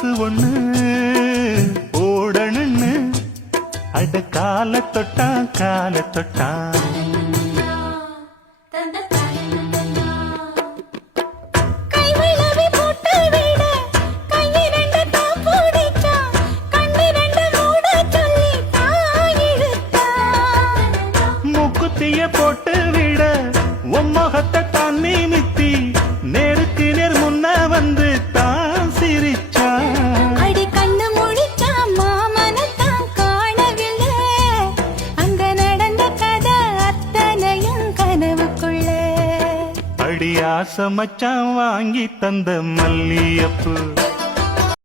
கொலுசு ஒண்ணு ஓடணுன்னு அட கால தொட்டா மூக்குத்திய போட்டு விட உம்மகத்தை தான் நிமித்தி நேருக்கு நேர் முன்ன வந்து தான் சிரிச்சா. அடி கண்ணு முடிச்சா மாமனத்தான் காணவில்லை, அங்க நடந்த கதை அத்தனையும் கனவுக்குள்ள. அடி ஆசை மச்சான் வாங்கி தந்த மல்லியப்பு